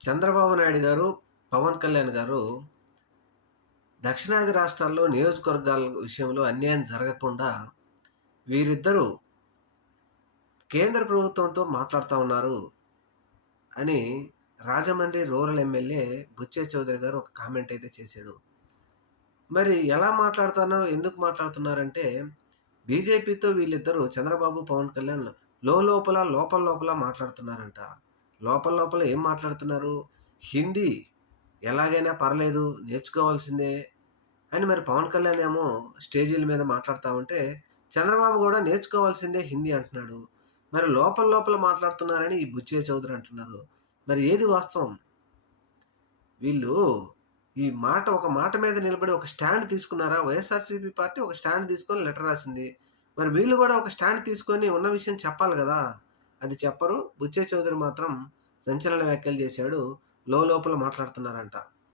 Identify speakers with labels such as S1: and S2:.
S1: చంద్రబాబు నాయుడు గారు పవన్ కళ్యాణ్ గారు దక్షిణాది రాష్ట్రాల్లో నియోజకవర్గాల విషయంలో అన్యాయం జరగకుండా వీరిద్దరూ కేంద్ర ప్రభుత్వంతో మాట్లాడుతూ ఉన్నారు అని రాజమండ్రి రూరల్ ఎమ్మెల్యే బుచ్చే చౌదరి గారు ఒక కామెంట్ అయితే చేశాడు. మరి ఎలా మాట్లాడుతున్నారు ఎందుకు మాట్లాడుతున్నారంటే బీజేపీతో వీళ్ళిద్దరూ చంద్రబాబు పవన్ కళ్యాణ్ లోపల లోపల లోపల మాట్లాడుతున్నారంట. లోపల లోపల ఏం మాట్లాడుతున్నారు? హిందీ ఎలాగైనా పర్లేదు నేర్చుకోవాల్సిందే అని మరి పవన్ కళ్యాణ్ ఏమో స్టేజీల మీద మాట్లాడుతూ ఉంటే చంద్రబాబు కూడా నేర్చుకోవాల్సిందే హిందీ అంటున్నాడు. మరి లోపల లోపల మాట్లాడుతున్నారని ఈ బుచ్చే చౌదరి అంటున్నారు. మరి ఏది వాస్తవం? వీళ్ళు ఈ మాట ఒక మాట మీద నిలబడి ఒక స్టాండ్ తీసుకున్నారా? వైఎస్ఆర్సీపీ పార్టీ ఒక స్టాండ్ తీసుకొని లెటర్ రాసింది. మరి వీళ్ళు కూడా ఒక స్టాండ్ తీసుకొని ఉన్న విషయం చెప్పాలి కదా? అది చెప్పరు. బుచ్చే చౌదరి మాత్రం సంచలన వ్యాఖ్యలు చేశాడు. లోపల మాట్లాడుతున్నారంట.